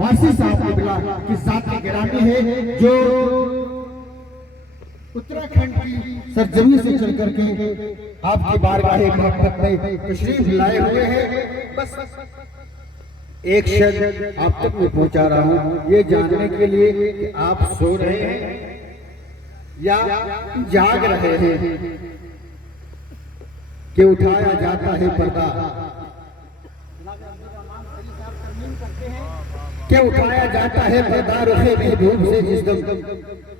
وارثی صاحب قبلہ کی ذات گرامی ہے جو اتراکھنڈ کی سرزمین سے چل کر کے آپ کی بارگاہ محبت میں تشریف لائے ہوئے ہیں. بس ایک شخص آپ تک میں پہنچا رہا ہوں یہ جاننے کے لیے کہ آپ سو رہے ہیں یا جاگ رہے ہیں کہ اٹھایا جاتا ہے پردہ کہ اٹھایا جاتا ہے پردہ رخ محبوب سے جس دم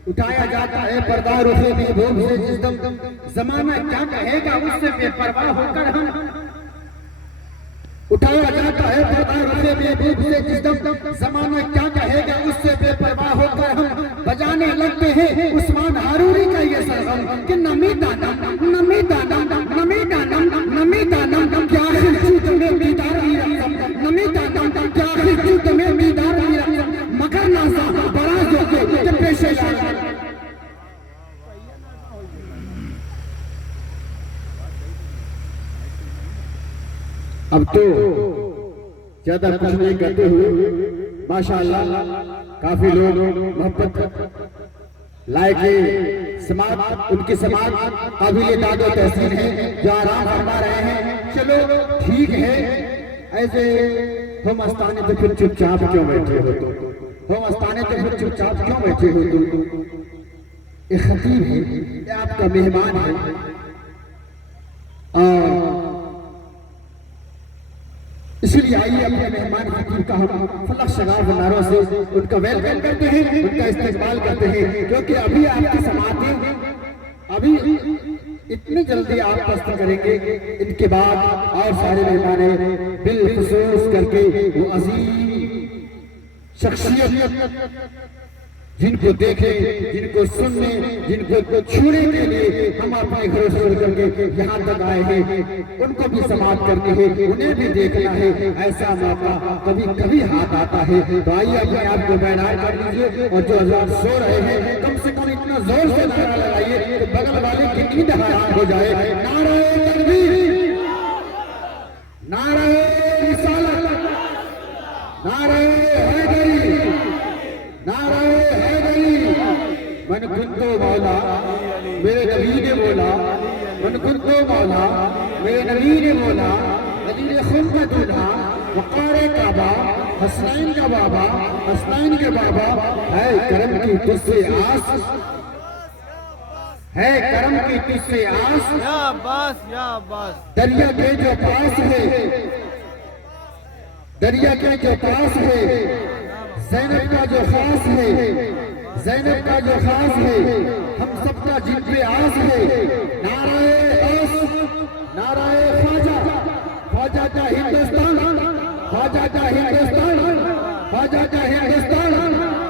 اٹھایا جاتا ہے پردہ رخ محبوب سے جس دم زمانہ کیا کہے گا اس سے بے پرواہ ہو کر ہم اٹھایا جاتا ہے پردہ رخ محبوب سے جس دم زمانہ کیا کہے گا اس سے بے پرواہ ہو کر ہم بجانے لگتے ہیں عثمان ہاروری کا یہ سرغم کہ نمی دانم نمی دانم نمی دانم نمی دانم کیا خلچو تمہیں بیدار ہی رکھم نمی دانم کیا خلچو تمہیں بیدار ہی رکھم مگر نازا بڑا جو کہ پیشے لائے. اب تو زیادہ کچھ نہیں کرتے ہوئے ماشاءاللہ کافی لوگ محبت لائے سماعت ان کی سماعت قابل داد و تحسین ہے جو آرام فرما رہے ہیں. چلو ٹھیک ہے ایسے ہم آستانے تو پھر چپ چاپ کیوں بیٹھے ہو تو ہم آستانے تو پھر چپ چاپ کیوں بیٹھے ہو تو ایک خطیب ہے یہ آپ کا مہمان ہے اور اس لیے آئیے اپنے مہمان خطیب کا ہم فلک شگاف نعروں سے ان کا ویلکم کرتے ہیں ان کا استقبال کرتے ہیں کیونکہ ابھی آپ کی سماعتیں ابھی اتنی جلدی آپ پست کریں گے ان کے بعد اور سارے مہمان بالخصوص کر کے وہ عظیم شخصیت جن کو دیکھیں جن کو سننے جن کو چھونے کے لیے ہم اپنے گھروں سے اڑ کر کے یہاں تک آئے ہیں ان کو بھی سماعت کرنی ہے انہیں بھی دیکھنا ہے. ایسا موقع کبھی کبھی ہاتھ آتا ہے تو آئیے اپنے آپ کو بیدار کر لیجئے اور جو حضرات سو رہے ہیں کم سے کم اتنا زور سے نعرہ لگائیے کہ بغل والے کی نیند حرام ہو جائے. نعرہ تکبیر نعرہ رسالت نعرہ حیدری نعرہ من کنتو مولا میرے نبی نے بولا من کنتو مولا میرے نبی نے بولا علی خون کا دولہا وقار کعبہ حسنین کا بابا حسنین کے بابا ہے کرم کی تجھ سے آس ہے کرم کی تجھ سے آس یا عباس یا عباس دریا کے جو پاس ہے دریا کے جو پاس ہے زینب کا جو خاص ہے زینب کا جو خاص ہے ہم سب کا جن پہ آس ہے. نعرہ غوث نعرہ خواجہ خواجہ کا ہندوستان خواجہ کا ہندوستان خواجہ کا ہندوستان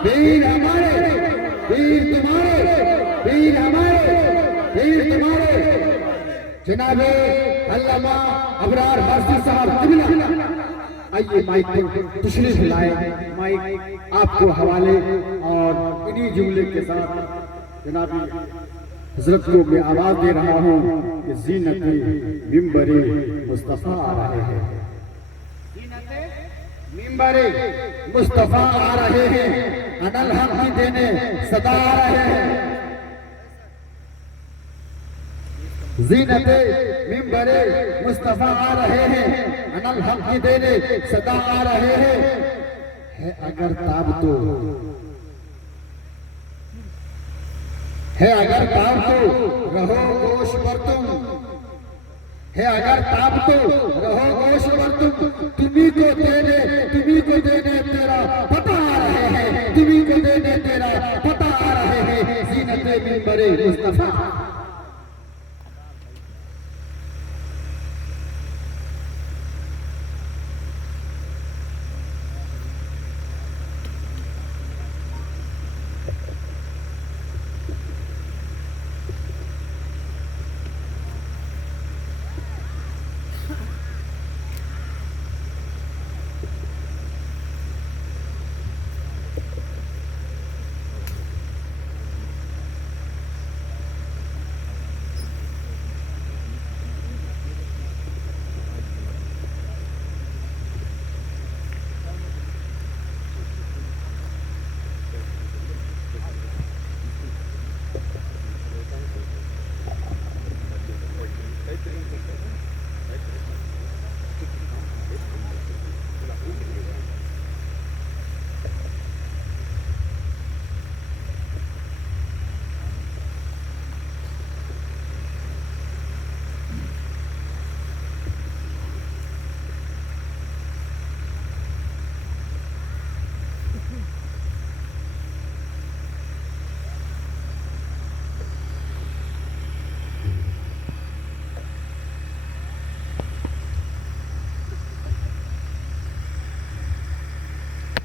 پیر ہمارے پیر تمہارے پیر ہمارے پیر تمہارے. جناب علامہ ابرار وارثی صاحب قبلہ آئیے مائک کو تشریف لائے. مائک آپ کو حوالے اور انہی جملے کے ساتھ جناب حضرت کو میں آواز دے رہا ہوں کہ زینت ممبر مصطفیٰ آ رہے ہیں زینت ممبر مصطفیٰ آ رہے ہیں انل حق کی دینے صدا آ رہے ہیں زینت ممبر مصطفیٰ آ رہے ہیں انل حق کی دینے صدا آ رہے ہیں. ہے اگر تاب تو ہے اگر تاب تو رہو گوش پر تم ہے اگر تاب تو رہو گوش پر تم تمہیں کو دینے تیرا پتہ آ رہے ہیں تمہیں کو دینے تیرا پتہ آ رہے ہیں. زینت ممبر مصطفیٰ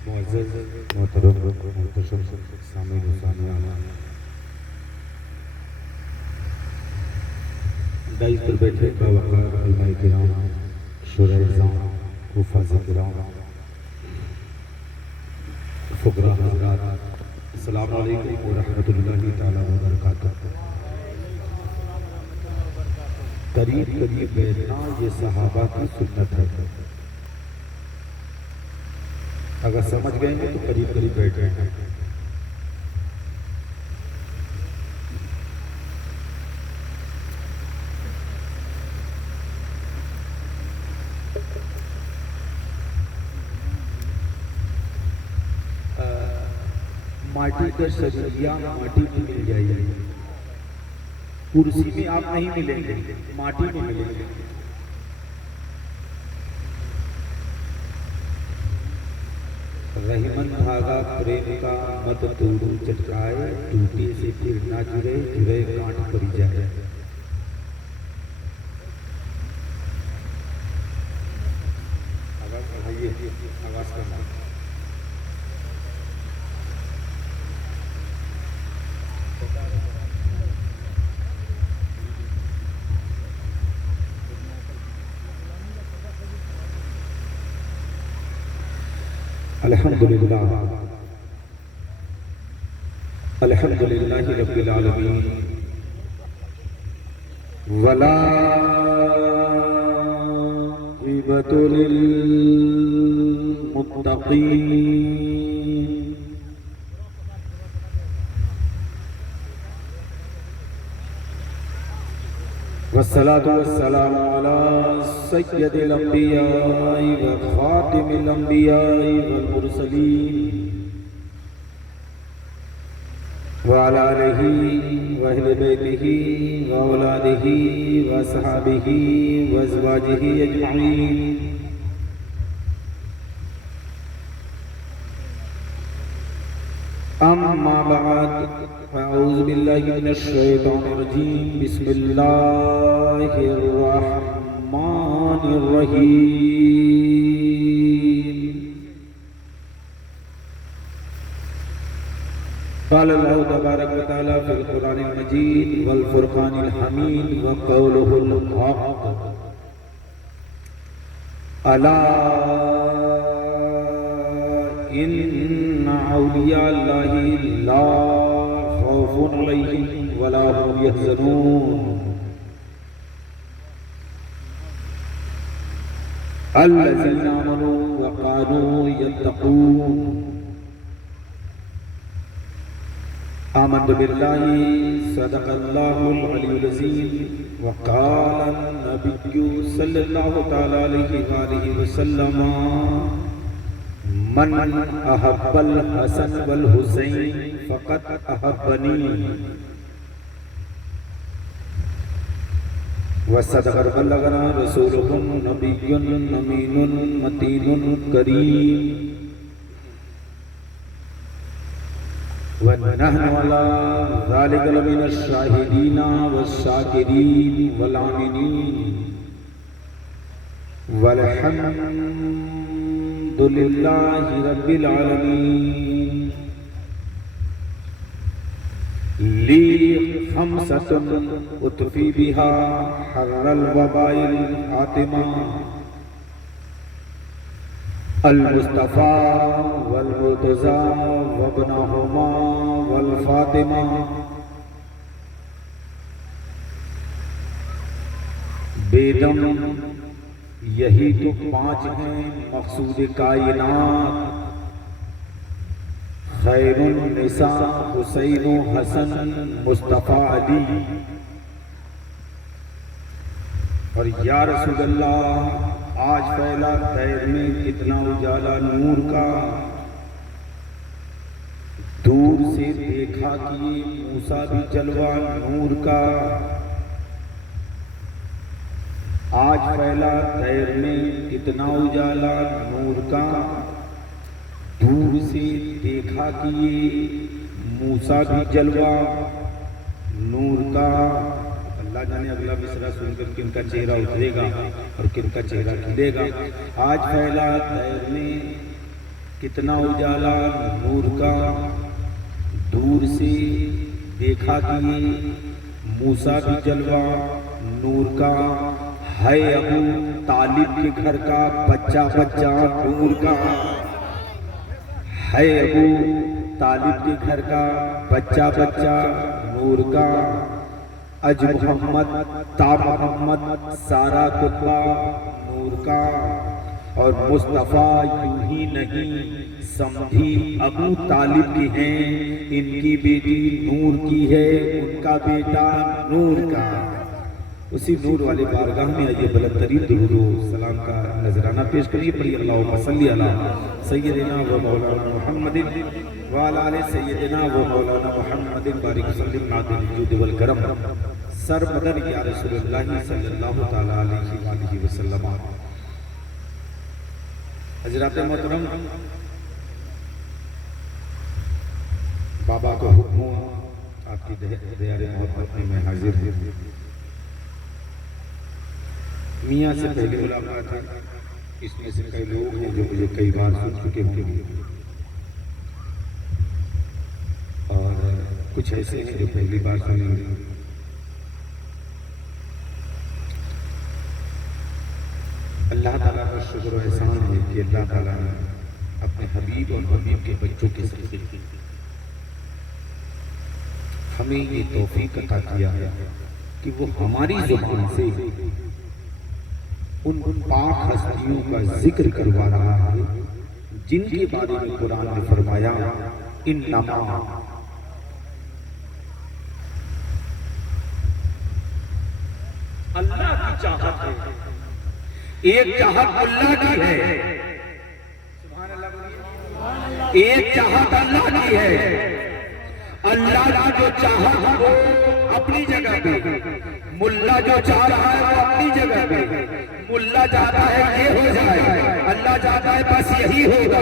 معزز محترم محتشم سامعین و سامعات، دائز پر بیٹھے باوقار علماء کرام، شورا اعظام، حفاظ کرام، فقراء حضرات، السلام علیکم ورحمۃ اللہ تعالی وبرکاتہ۔ قریب قریب بیٹھنا یہ صحابہ کی سنت ہے۔ اگر سمجھ گئے ہیں تو قریب قریب بیٹھ رہے ہیں۔ ماٹی کا شجریہ ماٹی میں مل جائے گی، کرسی میں آپ نہیں ملیں گے، ماٹی میں ملیں گے۔ رحمن دھاگا پریم کا مت توڑو چٹکائے، ٹوٹے سے پھر نہ جڑے، جڑے کانٹ پڑی جائے۔ آواز کرنا۔ الحمدللہ الحمدللہ رب العالمین، والعاقبۃ للمتقین، والصلاة والسلام على سید الانبیاء وخاتم الانبیاء والمرسلین، وعلى آلہ وأہل بیتہ وأولادہ وأصحابہ وأزواجہ اجمعین۔ اما بعد، فاعوذ باللہ من الشیطان الرجیم، بسم اللہ الرحمن الرحیم۔ قال اللہ تبارک و تعالی فی القرآن المجید والفرقان الحمید وقولہ الحق، الا ان اولیاء اللہ لا خوف علیہم ولا هم يحزنون، الذین آمنوا وكانوا يتقون۔ آمنت باللہ صدق اللہ العلی العظیم، وقال النبی صلی اللہ تعالی علیہ وآلہ وسلم، من احب الحسن والحسین فقد احبنی، وصدق بلغنا رسولہ نبی امین متین کریم، ونحن على ذلك لمن الشاهدين والشاكرين والعاملين، والحمد لله رب العالمين۔ لي خمسة أطفي بها حر الوباء الحاتمة، المصطفى والمرتضى وابنهما والفاطمة، بیدم یہی تو پانچ ہیں مقصود کائنات، خیر النساء حسین و حسن مصطفیٰ علی۔ اور یا رسول اللہ، آج پھیلا خیر میں کتنا اجالا نور کا، دور سے دیکھا کہ موسیٰ بھی جلوہ نور کا، آج پھیلا خیر میں کتنا اجالا نور کا، دور سے دیکھا کہ موسیٰ بھی جلوہ نور کا۔ اللہ جانے اگلا مصرع سن کر کن کا چہرہ اترے گا اور کن کا چہرہ کھلے گا۔ آج پھیلا خیر میں کتنا اجالا نور کا، دور سے دیکھا کہ یہ موسیٰ بھی جلوہ نور کا ہے، ابو طالب کے گھر کا بچہ بچہ نور کا ہے، ابو طالب کے گھر کا بچہ بچہ نور کا، اج محمد تا محمد سارا کتبہ نور کا، اور مصطفیٰ یوں ہی نہیں سمجھی ابو طالب کی ہیں، ان کی بیٹی نور کی ہے، ان کا بیٹا نور کا۔ اسی نور والے بارگاہ میں آئیے بلند ترین درود و سلام کا نذرانہ پیش کریے، پڑھیے اللہم صلی علی سیدنا و مولانا محمد وعلی آل سیدنا و مولانا محمد بارک وسلم عادل الجود والکرم سرمدن یا رسول اللہ صلی اللہ تعالیٰ علیہ وآلہ وسلم۔ حضرات محترم، بابا کو حکم آپ کی دیار محبت میں حاضر ہوں۔ میاں سے پہلے ملاقات ہے، اس میں سے کئی لوگ ہیں جو مجھے کئی بار سن چکے ہوں گے، اور کچھ ایسے ہیں جو پہلی بار سنیں گے۔ اللہ تعالیٰ کا شکر و احسان ہے کہ اللہ تعالیٰ نے اپنے حبیب اور حبیب کے بچوں کے سلسلے ہمیں یہ توفیق عطا کیا ہے کہ وہ ہماری زبان سے ان پاک ہستیوں کا ذکر کروا رہا ہے جن کے بارے میں قرآن نے فرمایا انما اللہ کی چاہت ہے، ایک چاہت اللہ کی ہے، ایک چاہت اللہ کی ہے۔ اللہ کا جو چاہت وہ اپنی جگہ پہ، ملا جو چاہ رہا ہے وہ اپنی جگہ پہ، ملا چاہتا ہے یہ ہو جائے، اللہ چاہتا ہے بس یہی ہوگا۔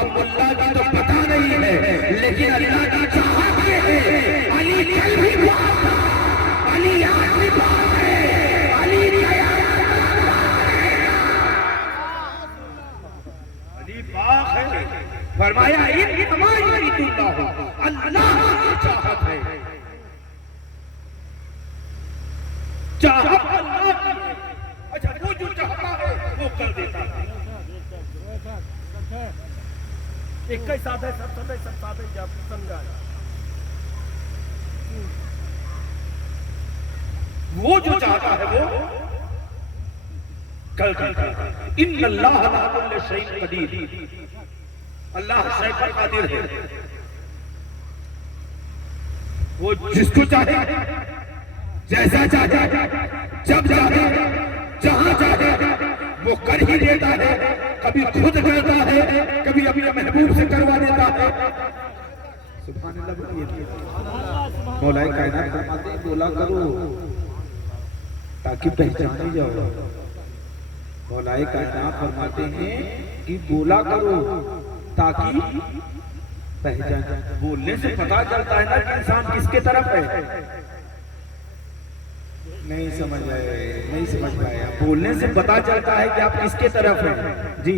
اب ملا کی تو پتہ نہیں ہے، لیکن اللہ کی چاہت یہ ہے۔ علی کل بھی بات ہے، علی آج بھی بات ہے، علی پاک ہے۔ فرمایا انما یرید اللہ، اللہ کی چاہت ہے، چاہت اللہ کی ہے۔ اچھا وہ جو چاہتا ہے وہ کر دیتا ہے۔ ایک ہی ساتھ ہے، سب ساتھ ہے، جب سمجھا وہ جو چاہتا ہے وہ کر دیتا ہے۔ ان اللہ علی کل شیء قدیر، اللہ شے پر قادر ہے۔ وہ جس کو چاہے، جیسا چاہے، جب چاہے، جہاں چاہے وہ کر ہی دیتا ہے۔ کبھی خود کرتا ہے، کبھی اپنے محبوب سے کروا دیتا ہے۔ سبحان اللہ۔ مولا کائنات فرماتے ہیں بولا کرو تاکہ پہچانے جاؤ۔ مولا کائنات فرماتے ہیں کہ بولا کرو تاکہ پہچان۔ بولنے سے پتا چلتا ہے نا کہ انسان کس کے طرف ہے۔ نہیں سمجھ آئے، نہیں سمجھ پایا۔ بولنے سے پتا چلتا ہے کہ آپ کس کے طرف ہیں۔ جی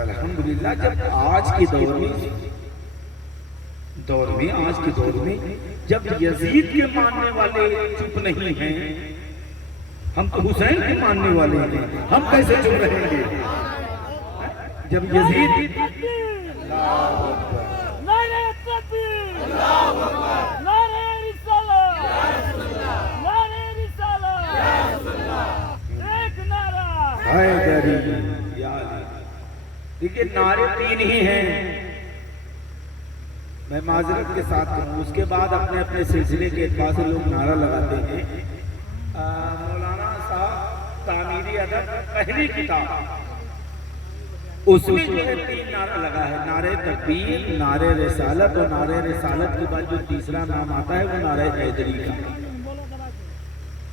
الحمدللہ، جب آج کے دور میں آج کے دور میں جب یزید کے ماننے والے چپ نہیں ہیں، ہم تو حسین کے ماننے والے ہیں، ہم کیسے چپ رہیں گے؟ جب یزید دیکھئے نعرے تین ہی ہیں، میں معذرت کے ساتھ کہوں، اس کے بعد اپنے اپنے سلسلے کے اعتبار سے لوگ نعرہ لگاتے ہیں۔ مولانا صاحب تعمیری ادب پہلی کتاب، اس میں جو ہے تین نعرہ لگا ہے، نعرہ تکبیر، نعرہ رسالت، اور نعرہ رسالت کے بعد جو تیسرا نام آتا ہے وہ نعرہ حیدری کا۔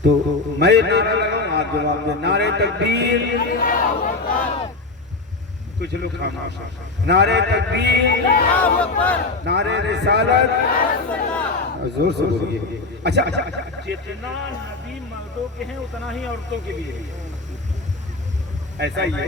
تو میں نعرہ لگاؤں، آپ جواب دیں۔ نعرہ تکبیر، کچھ لوگ خاموش ہیں۔ نعرہ تکبیر، نعرہ رسالت، زور سے بولیے۔ اچھا جتنا نبی مردوں کے ہیں اتنا ہی عورتوں کے بھی ہے، ایسا ہی ہے۔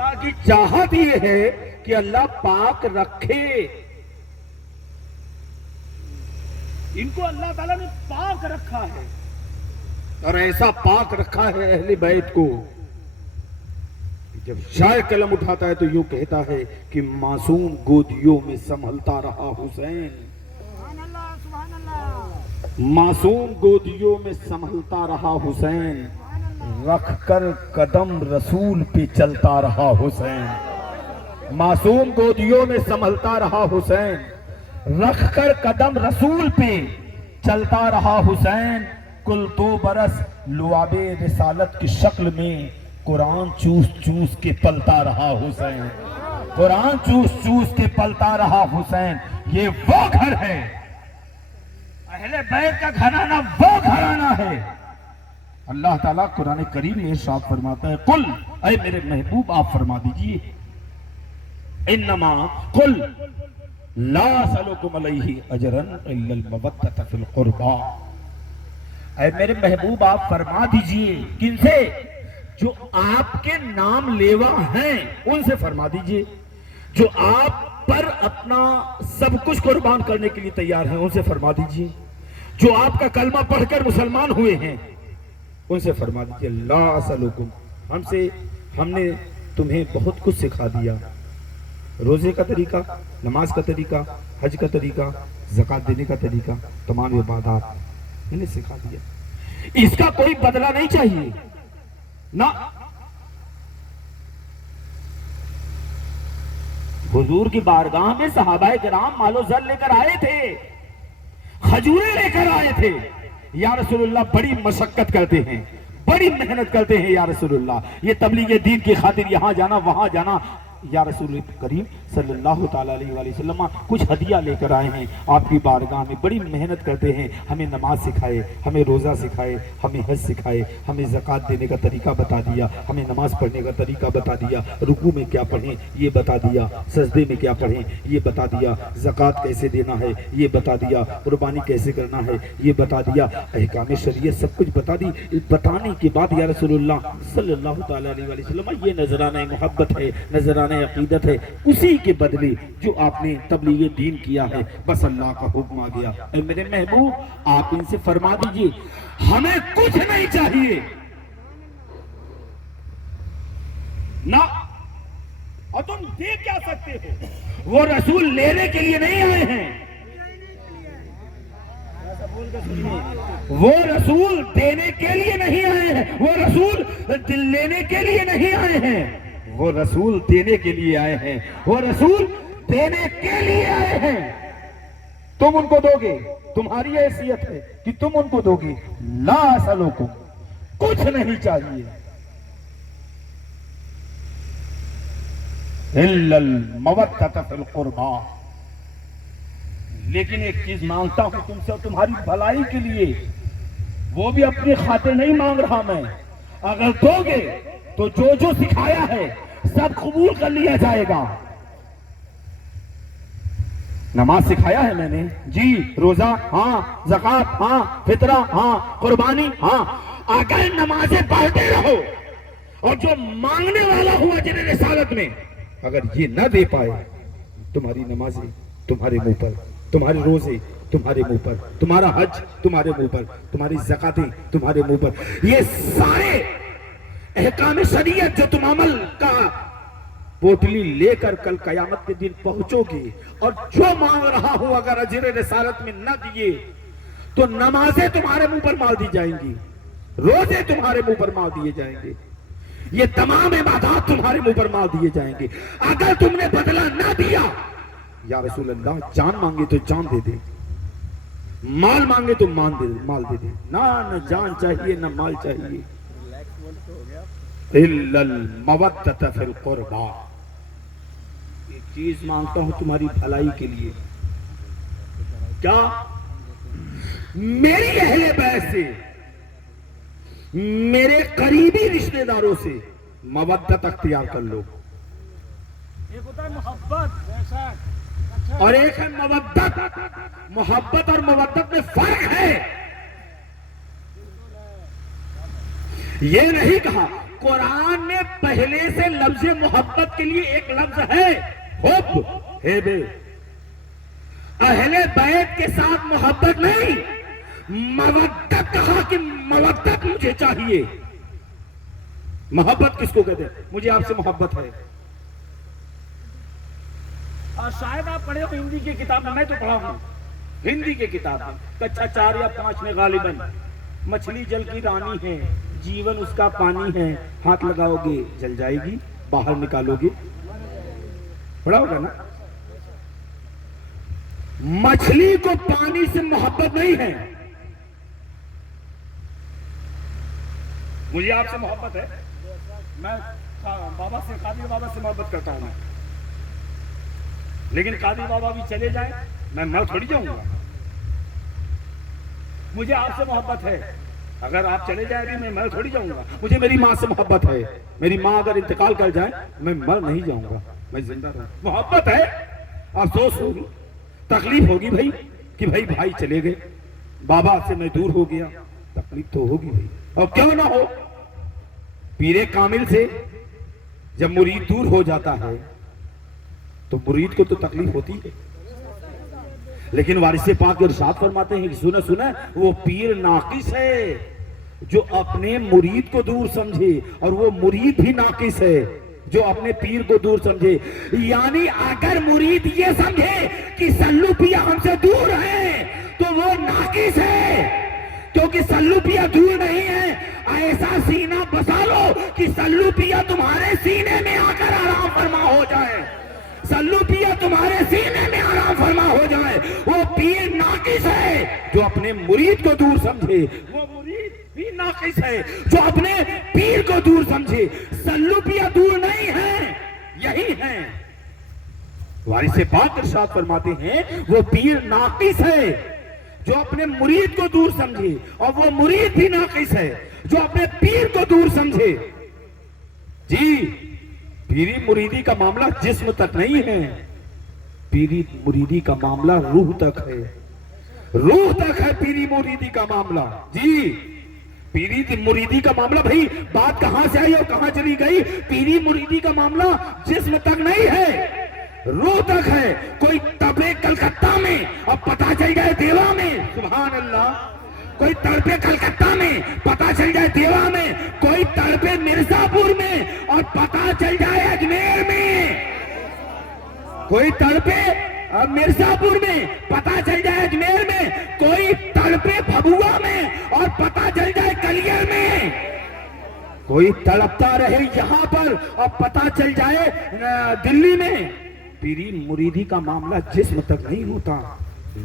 خدا کی چاہت یہ ہے کہ اللہ پاک رکھے. ان کو اللہ تعالیٰ نے پاک رکھا ہے اور ایسا پاک رکھا ہے اہل بیت کو. جب شاعر قلم اٹھاتا ہے تو یوں کہتا ہے کہ معصوم گودیوں میں سنبھلتا رہا حسین. معصوم گودیوں میں سنبھلتا رہا حسین, رکھ کر قدم رسول پہ چلتا رہا حسین. معصوم گودیوں میں سنبھلتا رہا حسین, رکھ کر قدم رسول پہ چلتا رہا حسین. کل 2 برس لعاب رسالت کی شکل میں قرآن چوس چوس کے پلتا رہا حسین. قرآن چوس چوس کے پلتا رہا حسین. یہ وہ گھر ہے, اہل بیت کا گھرانہ وہ گھرانہ ہے. اللہ تعالیٰ قرآن کریم میں ارشاد فرماتا ہے, قل, اے میرے محبوب آپ فرما دیجئے, انما قل لا اسألکم علیہ اجرا الا المودۃ فی القربى. اے میرے محبوب آپ فرما دیجئے, کن سے؟ جو آپ کے نام لیوا ہیں ان سے فرما دیجئے, جو آپ پر اپنا سب کچھ قربان کرنے کے لیے تیار ہیں ان سے فرما دیجئے, جو آپ کا کلمہ پڑھ کر مسلمان ہوئے ہیں ان سے فرما دیجئے لا اسألکم, ہم نے تمہیں بہت کچھ سکھا دیا. روزے کا طریقہ, نماز کا طریقہ, حج کا طریقہ, زکوٰۃ دینے کا طریقہ, تمام عبادات میں نے سکھا دیا. اس کا کوئی بدلہ نہیں چاہیے نہ. حضور کی بارگاہ میں صحابہ کرام مال و زر لے کر آئے تھے, کھجوریں لے کر آئے تھے. یا رسول اللہ بڑی مشقت کرتے ہیں, بڑی محنت کرتے ہیں یا رسول اللہ, یہ تبلیغ دین کی خاطر یہاں جانا وہاں جانا. یا رسول کریم صلی اللہ تعالیٰ علیہ وآلہ وسلم کچھ ہدیہ لے کر آئے ہیں آپ کی بارگاہ میں, بڑی محنت کرتے ہیں, ہمیں نماز سکھائے, ہمیں روزہ سکھائے, ہمیں حج سکھائے, ہمیں زکوٰۃ دینے کا طریقہ بتا دیا, ہمیں نماز پڑھنے کا طریقہ بتا دیا, رکوع میں کیا پڑھیں یہ بتا دیا, سجدے میں کیا پڑھیں یہ بتا دیا, زکوٰۃ کیسے دینا ہے یہ بتا دیا, قربانی کیسے کرنا ہے یہ بتا دیا, احکام شریعت سب کچھ بتا دی. بتانے کے بعد یا رسول اللہ صلی اللہ تعالیٰ علیہ وآلہ وسلم یہ نذرانہ محبت ہے, نذرانہ عقیدت ہے, اسی کے بدلے جو آپ نے تبلیغ دین کیا ہے بس اللہ کا حکم آ گیا. اے میرے محبوب آپ ان سے فرما دیجئے ہمیں کچھ نہیں چاہیے نہ, اور تم دے کیا سکتے ہو. وہ رسول لینے کے لیے نہیں آئے ہیں, وہ رسول دینے کے لیے نہیں آئے ہیں, وہ رسول لینے کے لیے نہیں آئے ہیں, وہ رسول دینے کے لیے آئے ہیں, وہ رسول دینے کے لیے آئے ہیں. تم ان کو دو گے, تمہاری حیثیت ہے کہ تم ان کو دو گے. لا اسألکم, کچھ نہیں چاہیے, الا المودۃ فی القربى, لیکن ایک چیز مانگتا ہوں تم سے تمہاری بھلائی کے لیے, وہ بھی اپنی خاطر نہیں مانگ رہا میں. اگر دو گے تو جو سکھایا ہے سب قبول کر لیا جائے گا. نماز سکھایا ہے میں نے جی, روزہ ہاں, زکوٰۃ ہاں, فطرہ ہاں, قربانی ہاں. اگر نمازیں پڑھتے رہو اور جو مانگنے والا ہوا جنہیں رسالت میں اگر یہ نہ دے پائے, تمہاری نمازیں تمہارے منہ پر, تمہارے روزے تمہارے منہ پر, تمہارا حج تمہارے منہ پر, تمہاری زکاتیں تمہارے منہ پر, یہ سارے احکام شریعت جو تم عمل کا پوٹلی لے کر کل قیامت کے دن پہنچو گے, اور جو مانگ رہا ہوں اگر اجر رسالت میں نہ دیے تو نمازیں تمہارے منہ پر مال دی جائیں گی, روزے تمہارے منہ پر مال دیے جائیں گے, یہ تمام عبادات تمہارے منہ پر مال دیے جائیں گے. اگر تم نے بدلہ نہ دیا یا رسول اللہ جان مانگے تو جان دے دے, مال مانگے تو مال دے دے, نہ جان چاہیے نہ مال چاہیے. الا المودۃ فی القربى, ایک چیز مانگتا ہوں تمہاری بھلائی کے لیے, کیا میری اہل بیت سے, میرے قریبی رشتہ داروں سے مودت اختیار کر لو. ایک ہوتا ہے محبت اور ایک ہے مودت. محبت اور مودت میں فرق ہے. یہ نہیں کہا قرآن میں پہلے سے لفظ محبت کے لیے ایک لفظ ہے، حب ہے بے، اہل بیت کے ساتھ محبت نہیں، مودت کہا کہ مودت مجھے چاہیے۔ محبت کس کو کہتے ہیں؟ مجھے آپ سے محبت ہے۔ اور شاید آپ پڑھے ہو ہندی کی کتاب میں تو پڑھا ہوں، ہندی کی کتاب میں کچھا 4 یا 5 میں غالباً، مچھلی جل کی رانی ہے، جیون اس کا پانی ہے، ہاتھ لگاؤ گے جل جائے گی، باہر نکالو گے، پڑھا ہوگا نا؟ مچھلی کو پانی سے محبت نہیں ہے، مجھے آپ سے محبت ہے، میں بابا سے، قادری بابا سے محبت کرتا ہوں میں، لیکن قادری بابا بھی چلے جائیں میں مر تھوڑی جاؤں گا، مجھے آپ سے محبت ہے، اگر آپ چلے جائیں بھی میں مر تھوڑی جاؤں گا، مجھے میری ماں سے محبت ہے، میری ماں اگر انتقال کر جائے میں مر نہیں جاؤں گا، میں زندہ رہوں، محبت ہے، افسوس ہوگی، تکلیف ہوگی بھائی کہ بھائی چلے گئے، بابا سے میں دور ہو گیا، تکلیف تو ہوگی بھائی، اور کیوں نہ ہو، پیر کامل سے جب مرید دور ہو جاتا ہے تو مرید کو تو تکلیف ہوتی ہے، لیکن وارث پاک ارشاد فرماتے ہیں کہ سنا وہ پیر ناقص ہے جو اپنے مرید کو دور سمجھے، اور وہ مرید بھی ناقص ہے جو اپنے پیر کو دور سمجھے، یعنی اگر مرید یہ سمجھے کہ سلو پیا ہم سے دور ہے تو وہ ناقص ہے، کیونکہ سلو پیا دور نہیں ہے، ایسا سینہ بسا لو کہ سلو پیا تمہارے سینے میں آ کر آرام فرما ہو جائے، سلو پیا تمہارے سینے میں آرام فرما ہو جائے، وہ پیر ناقص ہے جو اپنے مرید کو دور سمجھے، وہ مرید بھی ناقص ہے جو اپنے پیر کو دور سمجھے، سلو پیا دور نہیں ہے، یہی ہے، وارث پاک ارشاد فرماتے ہیں وہ پیر ناقص ہے جو اپنے مرید کو دور سمجھے، اور وہ مرید بھی ناقص ہے جو اپنے پیر کو دور سمجھے۔ جی پیری مریدی کا معاملہ جسم تک نہیں ہے، پیری مریدی کا معاملہ روح تک ہے، روح تک ہے پیری مریدی کا معاملہ۔ جی پیری مریدی کا معاملہ، بھئی بات کہاں سے آئی اور کہاں چلی گئی؟ پیری مریدی کا معاملہ جسم تک نہیں ہے، روح تک ہے۔ کوئی تڑپے کلکتہ میں اور پتہ چل جائے دیوا میں، سبحان اللہ، کوئی تڑپے کلکتہ میں پتہ چل جائے دیوا میں، کوئی تڑپے مرزا پور میں اور پتہ چل جائے اجمیر میں، کوئی تڑپے مرزا پور میں پتہ چل جائے اجمیر میں، کوئی تڑپے بھبوا میں اور پتہ چل جائے کلیر میں، کوئی تڑپتا رہے یہاں پر اور پتہ چل جائے دلی میں۔ پیری مریدی کا معاملہ جسم تک نہیں ہوتا،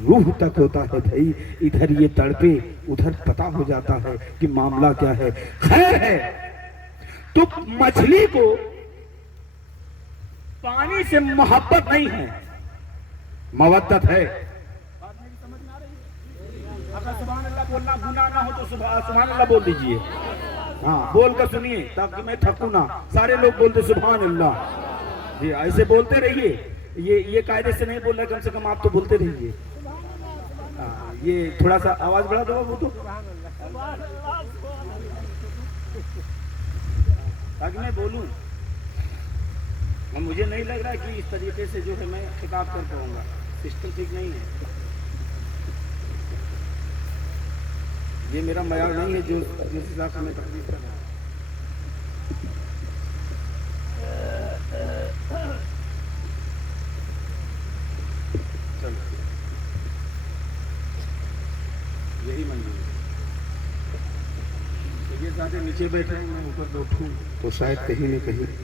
روح تک ہوتا ہے بھائی، ادھر یہ تڑپے ادھر پتہ ہو جاتا ہے کہ معاملہ کیا ہے۔ خیر ہے تو مچھلی کو پانی سے محبت نہیں ہے، مودت ہے۔ اگر سبحان اللہ بولنا گناہ نہ ہو تو سبحان اللہ بول دیجئے، ہاں بول کر سنیے تاکہ میں تھکوں نہ، سارے لوگ بولتے سبحان اللہ، جی ایسے بولتے رہیے، یہ قاعدے سے نہیں بول رہا، کم سے کم آپ تو بولتے رہیے، یہ تھوڑا سا آواز بڑھا دو وہ تو، تاکہ میں بولوں، مجھے نہیں لگ رہا کہ اس طریقے سے جو ہے میں خطاب کر پاؤں گا، سسٹم ٹھیک نہیں ہے، یہ میرا معیار نہیں ہے جو جس حساب سے میں تقریر کر رہا ہوں۔ یہی منظور ہے، یہ زیادہ نیچے بیٹھے ہیں، میں اوپر بیٹھوں تو شاید کہیں نہ کہیں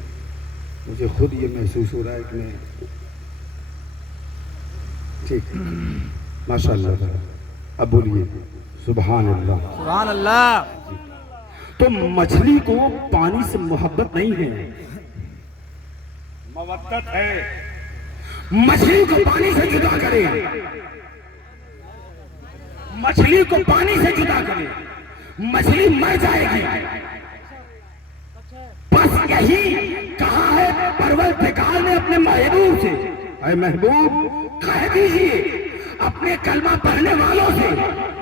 مجھے خود یہ محسوس ہو رہا ہے کہ میں ٹھیک ماشاء اللہ۔ اب بولیے سبحان اللہ، سبحان اللہ۔ تو مچھلی کو پانی سے محبت نہیں ہے، مودت ہے۔ مچھلی کو پانی سے جدا کرے، مچھلی کو پانی سے جدا کرے، مچھلی مر جائے گی۔ بس یہی کہا ہے پروردگار نے اپنے محبوب سے، اے محبوب کہہ دیجئے اپنے کلمہ پڑھنے والوں سے،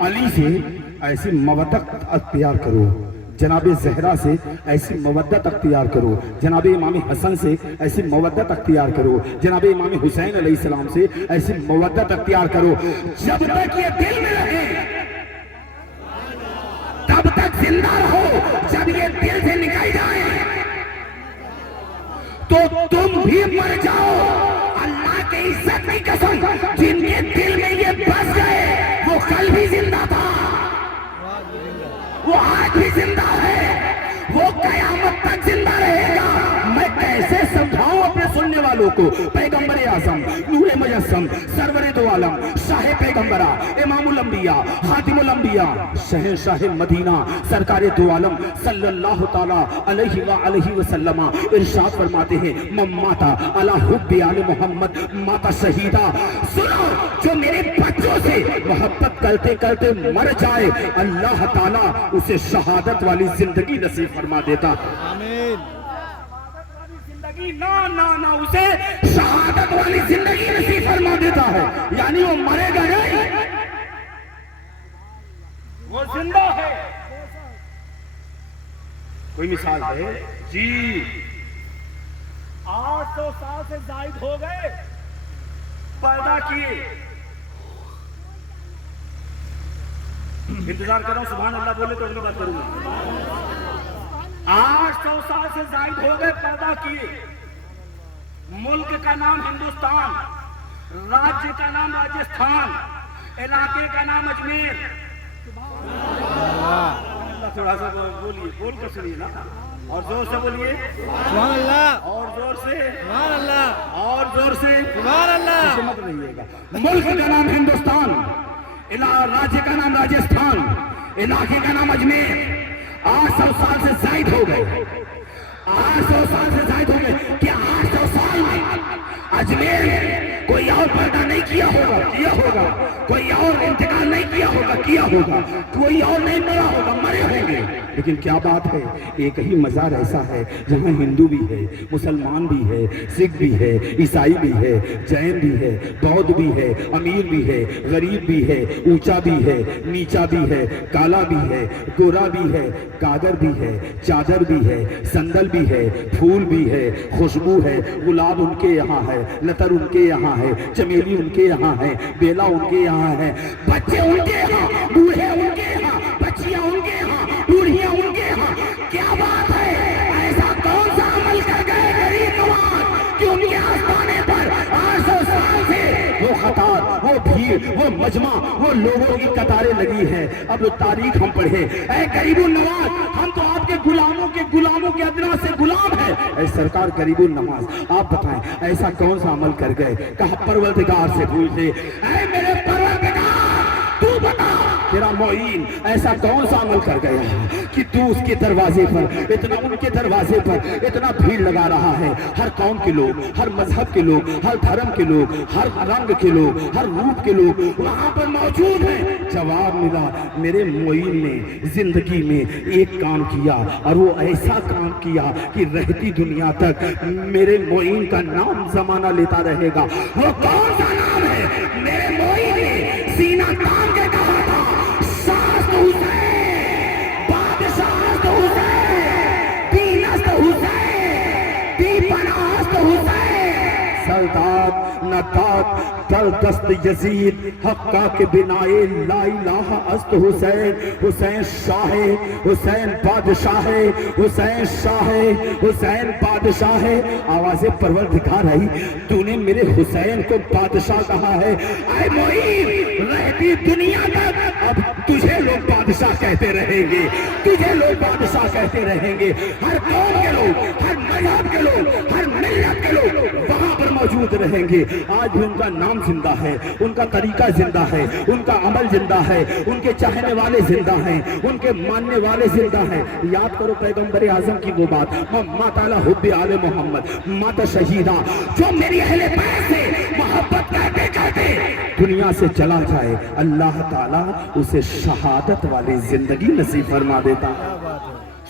علی سے ایسی مودت اختیار کرو جناب زہرا سے ایسی مودت اختیار کرو، جناب امام حسن سے ایسی مودت اختیار کرو، جناب امام حسین علیہ السلام سے ایسی مودت اختیار کرو، جب تک یہ دل میں رہے تب تک زندہ رہو، جب یہ دل سے نکل جائے تو تم بھی مر جاؤ۔ اللہ کی عزت کی قسم، جن کے دل میں یہ بس گئے وہ کل بھی زندہ تھا، وہ آج بھی زندہ ہے، وہ قیامت تک زندہ رہے گا۔ میں کیسے سمجھاؤں اپنے سننے والوں کو؟ پیغمبر اعظم، نور مجسم، سرور دو عالم، شاہ پیغمبرہ، امام الانبیاء، خاتم الانبیاء، شہنشاہ مدینہ، سرکار دو عالم صلی اللہ تعالیٰ علیہ وآلہ وسلم ارشاد فرماتے ہیں، من ماتا علی حب آل محمد ماتا شہیدہ۔ سنو، جو میرے بچوں سے محبت کرتے کرتے مر جائے، اللہ تعالیٰ اسے شہادت والی زندگی نصیب فرما دیتا۔ آمین۔ نا نا نا، اسے شہادت والی زندگی نصیب فرما دیتا ہے، یعنی وہ مرے گا نہیں، وہ زندہ ہے۔ کوئی مثال ہے جی؟ 800 سال سے زائد ہو گئے پیدا کیے، انتظار کر رہا ہوں سبحان اللہ بولے تو اگلی بات کروں گا۔ 800 سال سے زائد ہو گئے پیدا کیے، ملک کا نام ہندوستان، راجیہ کا نام راجستھان، علاقے کا نام اجمیر۔ تھوڑا سا بولیے، بول کر سنیے نا، اور زور سے بولیے، سبحان اللہ، اور زور سے، سبحان اللہ، اور زور سے، سبحان اللہ۔ مت رہیے گا۔ ملک کا نام ہندوستان، راجیہ کا نام راجستھان، علاقے کا نام اجمیر۔ 800 سال سے زائد ہو گئے، 800 سال سے زائد ہو گئے۔ کیا 800 سال میں اجمیر میں کوئی اور پیدا نہیں کیا ہوگا، کوئی اور انتقال نہیں کیا ہوگا، کوئی اور نہیں مرا ہوگا، مرے ہوں گے۔ لیکن کیا بات ہے، ایک ہی مزار ایسا ہے جہاں ہندو بھی ہے، مسلمان بھی ہے، سکھ بھی ہے، عیسائی بھی ہے، جین بھی ہے، بودھ بھی ہے، امیر بھی ہے، غریب بھی ہے، اونچا بھی ہے، نیچا بھی ہے، کالا بھی ہے، گورا بھی ہے، کاغر بھی ہے، چادر بھی ہے، سندل بھی ہے، پھول بھی ہے، خوشبو ہے، گلاب ان کے یہاں ہے، لتر ان کے یہاں ہے، چمیلی ان کے یہاں ہے، بیلا ان کے یہاں ہے، بچے ان کے یہاں، بوڑھے ان کے یہاں، بچیاں ان کے یہاں، بوڑھیاں ان کے یہاں۔ کیا بات ہے، ایسا کون سا عمل کر گئے غریب نواز کہ ان کے آستانے پر 800 سال سے وہ قطار، وہ بھیڑ، وہ مجمع، وہ لوگوں کی قطاریں لگی ہیں۔ اب تاریخ ہم پڑھیں، اے غریب النواز، ہم تو آپ کے غلاموں کے ادنا سے غلام ہیں۔ اے سرکار غریب النواز، آپ بتائیں ایسا کون سا عمل کر گئے؟ کہا پروردگار سے پوچھتے، اے میرے پروردگار تو بتا، تیرا معین ایسا کون سا عمل کر گیا کہ تو اس کے دروازے پر اتنا، ان کے دروازے پر اتنا بھیڑ لگا رہا ہے؟ ہر قوم کے لوگ، ہر مذہب کے لوگ، ہر دھرم کے لوگ، ہر رنگ کے لوگ، ہر روپ کے لوگ وہاں پر موجود ہیں۔ جواب ملا، میرے معین نے زندگی میں ایک کام کیا، اور وہ ایسا کام کیا کہ رہتی دنیا تک میرے معین کا نام زمانہ لیتا رہے گا۔ وہ کون سا نام ہے؟ میرے معین نے سینہ تان کے کہا تھا، شاست حسین، بادشاہست حسین، دینست حسین، دیپناست حسین، سرداد نتات در دست یزید، حقا کے بنائے لا الہ است حسین، حسین شاہ، حسین بادشاہ، حسین شاہ، حسین بادشاہ۔ آواز پروردگار آئی، تو نے میرے حسین کو بادشاہ کہا ہے۔ اے معین، رہتی دنیا تک اب تجھے لوگ بادشاہ کہتے رہیں گے، تجھے لوگ بادشاہ کہتے رہیں گے۔ ہر قوم کے لوگ، ہر مذہب کے لوگ، ہر ملت کے لوگ وہاں پر موجود رہیں گے۔ آج بھی ان کا نام زندہ ہے، ان کا طریقہ زندہ ہے، ان کا عمل زندہ ہے، ان کے چاہنے والے زندہ ہیں، ان کے ماننے والے زندہ ہیں۔ یاد کرو پیغمبر اعظم کی وہ بات، ماں تعالیٰ حب آل محمد ماتا شہیدہ، جو میری اہل بیت سے محبت کرتے کرتے دنیا سے چلا جائے، اللہ تعالیٰ اسے شہادت والی زندگی نصیب فرما دیتا۔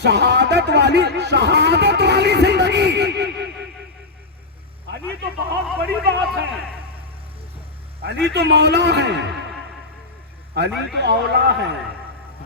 شہادت والی زندگی۔ علی تو بہت بڑی بات ہے، علی تو مولا ہے، علی تو اولا ہے،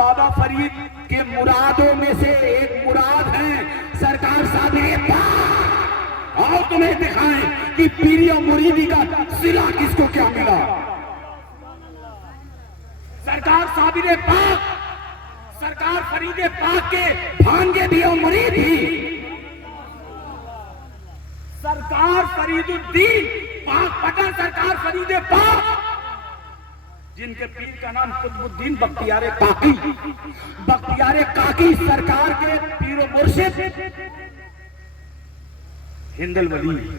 بابا فرید کے مرادوں میں سے ایک مراد ہے سرکار صابر پاک، اور تمہیں دکھائیں کہ پیری و مریدی کا صلہ کس کو کیا ملا۔ سرکار صابر پاک، سرکار فرید پاک کے بھانجے بھی اور مرید بھی، سرکار فرید الدین پاک پٹن سرکار فرید پاک، جن کے پیر کا نام قطب الدین بختیار کاکی، بختیار کاکی سرکار کے پیر و مرشد، ہند الولی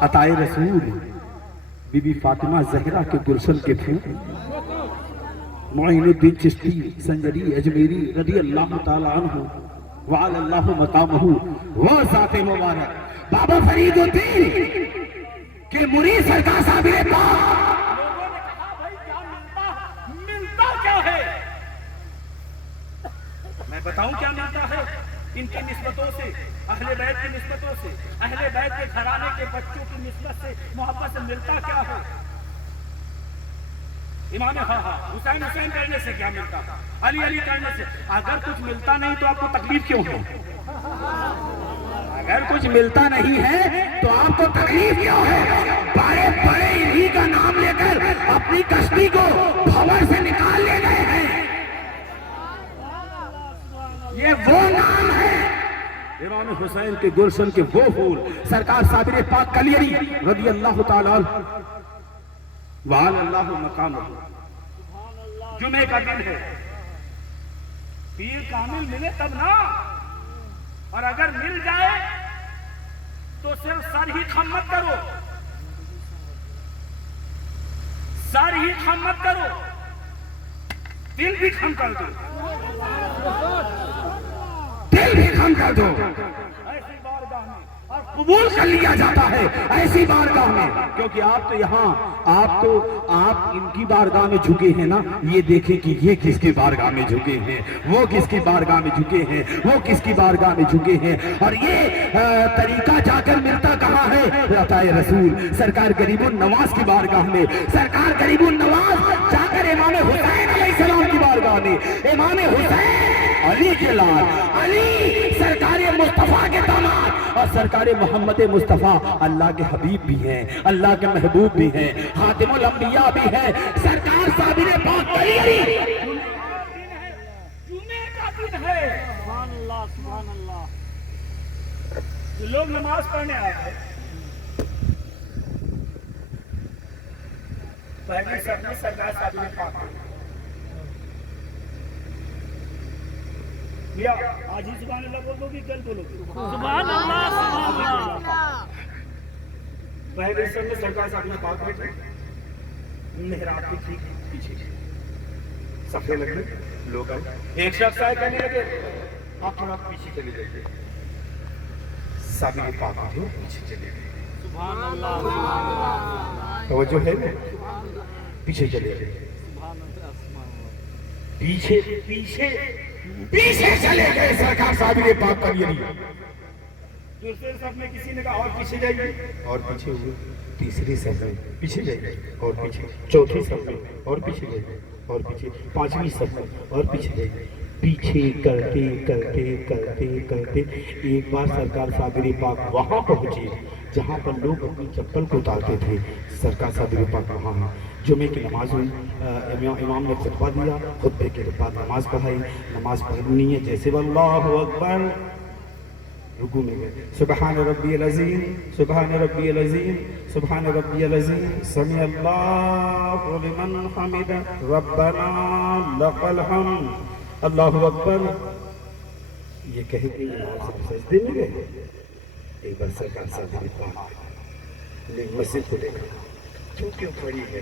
عطائے رسول بی بی فاطمہ زہرا کے گلشن کے پھول، معین الدین چشتی سنجری اجمیری رضی اللہ تعالیٰ عنہ وعلی اللہ مقامہ، وہ ذات مبارک بابا فرید الدین کے مرید سرکار صابر پاک۔ میں بتاؤں کیا ملتا ہے ان کی نسبتوں سے، اہل بیت کی نسبتوں سے، اہل بیت کے گھرانے کے بچوں کی نسبت سے، محبت سے ملتا کیا ہے؟ امام حسین حسین کرنے سے کیا ملتا، علی علی کرنے سے؟ اگر کچھ ملتا نہیں تو آپ کو تکلیف کیوں ہے؟ اگر کچھ ملتا نہیں ہے تو آپ کو تکلیف کیوں ہے؟ بڑے بڑے انہی کا نام لے کر اپنی کشتی کو بھور سے نکال لے گئے ہیں، یہ وہ نام ہے امام حسین کے گلشن کے وہ پھول، سرکار صابر پاک کلیری رضی اللہ تعالیٰ وعلی اللہ مقامہ۔ جمعے کا دن ہے، پیر کامل ملے تب نا، اور اگر مل جائے تو صرف سر ہی خم مت کرو، سر ہی خم مت کرو، دل بھی خم کر دو، دل بھی خم کر دو، ایسی بارگاہ میں، اور قبول کر لیا جاتا ہے ایسی بارگاہ میں، کیونکہ آپ تو یہاں آپ ان کی بارگاہ میں جھکے ہیں نا، یہ دیکھیں کہ یہ کس کی بارگاہ میں جھکے ہیں، وہ کس کی بارگاہ میں جھکے ہیں، وہ کس کی بارگاہ میں جھکے ہیں، اور یہ طریقہ جا کر ملتا کہاں ہے؟ عطائے رسول سرکار غریب النواز کی بارگاہ میں، سرکار غریب النواز جا کر امام حسین علیہ السلام کی بارگاہ میں، امام حسین علی کے لال، علی سرکار مصطفیٰ کے داماد، اور سرکار محمد مصطفیٰ اللہ کے حبیب بھی ہیں، اللہ کے محبوب بھی ہیں، خاتم الانبیاء بھی ہیں، سرکار صابر پاک کلیری جمعے کا دن ہے۔ سبحان اللہ سبحان اللہ۔ جو لوگ نماز پڑھنے آئے ہیں، پہلی سب نے سرکار صابر پاک بھیا آج ہی سبحان اللہ بول دو گی، کل بولو گی سبحان اللہ سبحان اللہ۔ پہلے سب نے سرکار صابر پاک بیٹھے، محراب کی ٹھیک پیچھے صفحے لگے، لوگ آئے، ایک شخص آئے کہنے لگے آپ تھوڑا پیچھے چلے جائیے، صابر پاک جو پیچھے چلے گئے، سبحان اللہ، توجہ ہے نا، پیچھے چلے گئے، پیچھے پیچھے پیچھے چلے گئے سرکار صابر پاک کلیری۔ دوسرے صف میں کسی نے کہا اور پیچھے جائیے، اور پیچھے ہوئے، تیسری صف میں پیچھے جائیے، اور پیچھے، چوتھی صف میں اور پیچھے جائیے، اور پیچھے، پانچویں صف میں اور پیچھے جائیے، پیچھے کرتے کرتے کرتے کرتے ایک بار سرکار صابر پاک وہاں پہنچے جہاں پر لوگ اپنی چپل کو اتارتے تھے، سرکار صابر پاک وہاں ہیں۔ جمعے کی نماز ہوئی، امام نے خطبہ دیا، خطبے کے بعد نماز پڑھائی، نماز پڑھنی ہے جیسے اللہ اکبر، رکوع میں گئے، سبحان ربی العظیم سبحان ربی العظیم سبحان ربی العظیم سمع اللہ لمن حمدہ ربنا لک الحمد اللہ اکبر، یہ کہہ کے سجدے میں گئے۔ ایک بار سرکار صابر پاک نے مسجد کو دیکھا، تو کیوں کھڑی ہے؟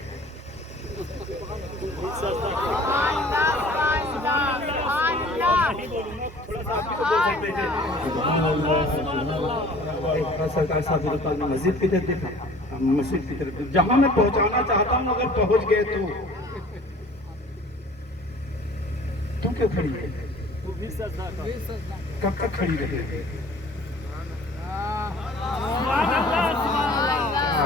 سرکار صابر پاک نے مسجد کی طرف دیکھا، مسجد کی طرف جہاں میں پہنچانا چاہتا ہوں اگر پہنچ گئے تو کیوں کھڑی ہے؟ کب تک کھڑی رہے؟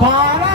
12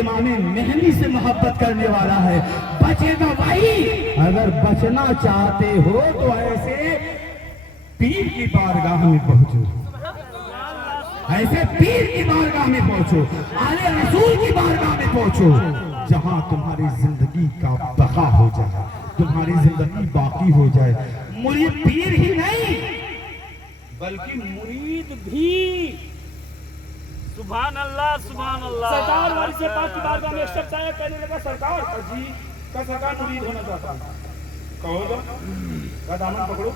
امام مہدی سے محبت کرنے والا ہے، بچے گا بھائی۔ اگر بچنا چاہتے ہو تو ایسے پیر کی بارگاہ میں پہنچو، ایسے پیر کی بارگاہ میں پہنچو، آلے رسول کی بارگاہ میں پہنچو، جہاں تمہاری زندگی کا بقا ہو جائے، تمہاری زندگی باقی ہو جائے۔ مرید پیر ہی نہیں بلکہ مرید بھی۔ سبحان اللہ سبحان اللہ۔ سرکار والی سے پاک کی بارگاہ میں ایک شخص آیا، کہنے لگا سرکار جی کا سرکار مرید ہونا چاہتا ہوں، کہو تو کا دامن پکڑو،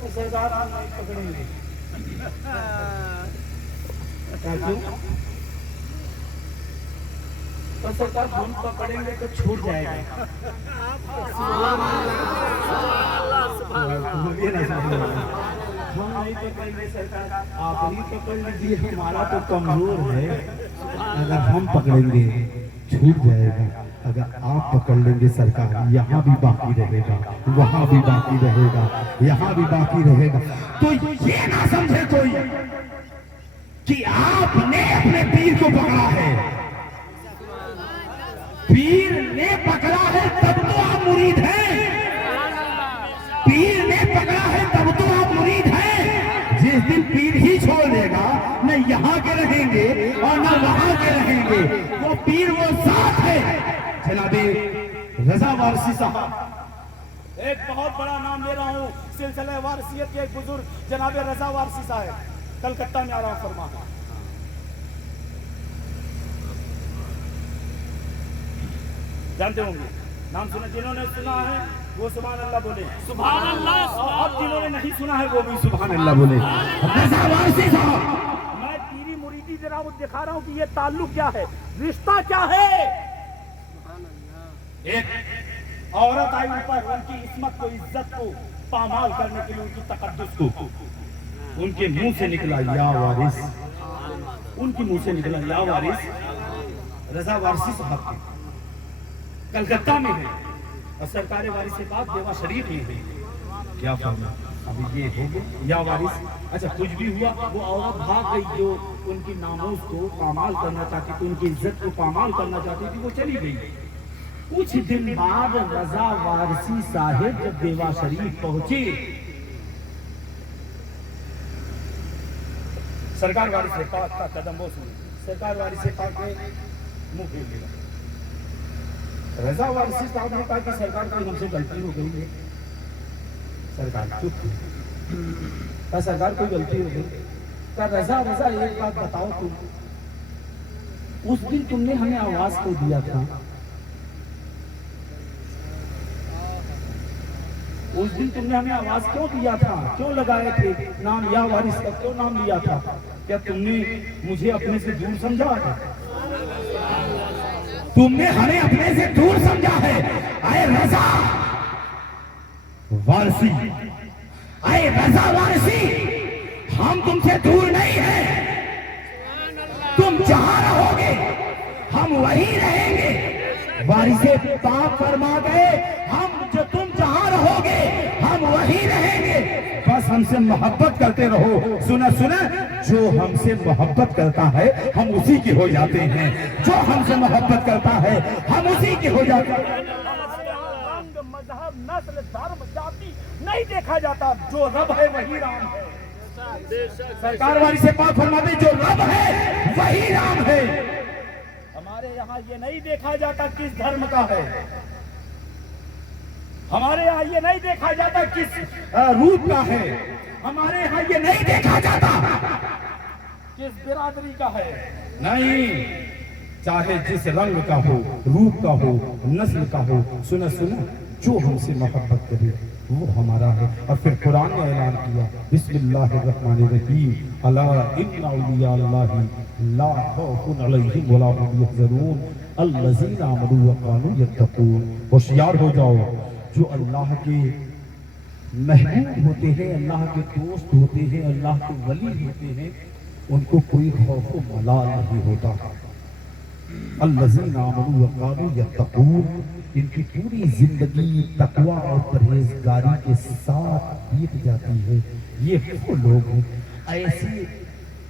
تو سرکار آپ نہیں پکڑیں گے، کیوں؟ تو سرکار ہم پکڑیں گے تو چھوٹ جائے گا۔ بولیے نا سبحان اللہ۔ ہم نہیں پکڑیں گے سرکار، آپ نہیں پکڑ لیجیے، ہمارا تو کمزور ہے، اگر ہم پکڑیں گے چھوٹ جائے گا، اگر آپ پکڑ لیں گے سرکار یہاں بھی باقی رہے گا، وہاں بھی باقی رہے گا، یہاں بھی باقی رہے گا۔ تو یہ نہ سمجھے کوئی کہ آپ نے اپنے پیر کو پکڑا ہے، پیر نے پکڑا ہے تب تو آپ مرید ہیں، پیر نے پکڑا ہے تب تو آپ مرید ہیں۔ جس دن پیر ہی چھوڑ دے گا، نہ یہاں کے رہیں گے اور نہ وہاں کے رہیں گے، وہ پیر وہ ذات ہے۔ جناب رضا وارثی صاحب، ایک بہت بڑا نام لے رہا ہوں، سلسلہ وارثیت کے ایک بزرگ جناب رضا وارثی صاحب کلکتہ میں آرام فرما۔ جانتے ہوں گے، نام سنا، جنہوں نے سنا ہے وہ سبحان اللہ بولے، سبحان اللہ۔ اور جنہوں نے نہیں سنا ہے وہ بھی سبحان اللہ بولے۔ رضا وارثی صاحب، میں تیری مریدی ذرا وہ دکھا رہا ہوں کہ یہ تعلق کیا ہے، رشتہ کیا ہے۔ ایک عورت آئی اوپر، ان کی عصمت کو، عزت کو پامال کرنے کے لیے، ان کی تقدس کو، ان کے منہ سے نکلا یا وارث، ان کی منہ سے نکلا یا وارث۔ رضا وارثی صاحب کے کلکتہ میں ہے اور سرکار وارث پاک دیوا شریف میں ہے۔ کیا فرما ابھی یہ ہو گیا یا وارث؟ اچھا کچھ بھی ہوا، وہ عورت بھاگ گئی جو ان کی ناموس کو پامال کرنا چاہتی تھی، ان کی عزت کو پامال کرنا چاہتی تھی، وہ چلی گئی۔ کچھ دن بعد رضا وارثی صاحب جب دیوا شریف پہنچے، سرکار وارث پاک کا قدم بوس ہوئی، سرکار وارث پاک نے منہ پھیر لیا۔ رضا وارثی صاحب نے کہا کہ سرکار کوئی ہم سے غلطی ہو گئی ہے۔ سرکار چپ ہوئی، کہا سرکار کوئی غلطی ہو گئی؟ کہا رضا ایک بات بتاؤ، تم اس دن تم نے ہمیں آواز کو دیا تھا، اس دن تم نے ہمیں آواز کیوں دیا تھا، کیوں لگائے تھے نام یا وارث کا، کیوں نام لیا تھا؟ کیا تم نے مجھے اپنے سے دور سمجھا ہے؟ تم نے ہمیں اپنے سے دور سمجھا ہے۔ اے رضا وارثی، اے رضا وارثی، ہم تم سے دور نہیں ہیں، تم جہاں رہو گے ہم وہیں رہیں گے۔ وارث پاک فرما گئے ہم جو تم جہاں رہو گے ہم وہیں رہیں گے، بس ہم سے محبت کرتے رہو۔ سنا جو ہم سے محبت کرتا ہے ہم اسی کے ہو جاتے ہیں، جو ہم سے محبت کرتا ہے ہم اسی کے ہو جاتے ہیں۔ رنگ، مذہب، نسل، دھرم، جاتی نہیں دیکھا جاتا، جو رب ہے وہی رام ہے۔ سرکار والی سے پاک فرماتے جو رب ہے وہی رام ہے۔ ہمارے یہاں یہ نہیں دیکھا جاتا کس دھرم کا ہے، ہمارے یہاں یہ نہیں دیکھا جاتا کس روپ کا ہے، ہمارے یہاں یہ نہیں دیکھا جاتا کس برادری کا ہے، نہیں، چاہے جس رنگ کا ہو، روپ کا ہو، نسل کا ہو۔ سنا جو ہم سے محبت کرے وہ ہمارا ہے۔ اور پھر قرآن نے اعلان کیا بسم اللہ الرحمن الرحیم، الا ان اولیاء اللہ لا خوف علیہم ولا هم یحزنون الذین آمنوا وکانوا یتقون۔ ہوشیار ہو جاؤ، جو اللہ کے محبوب ہوتے ہیں، اللہ کے دوست ہوتے ہیں، اللہ کے ولی ہوتے ہیں، ان کو کوئی خوف و ملال نہیں ہوتا۔ الذین آمنوا وکانوا یتقون، ان کی پوری زندگی تقوی اور پرہیزگاری کے ساتھ بیت جاتی ہے۔ یہ وہ لوگ ہیں، ایسے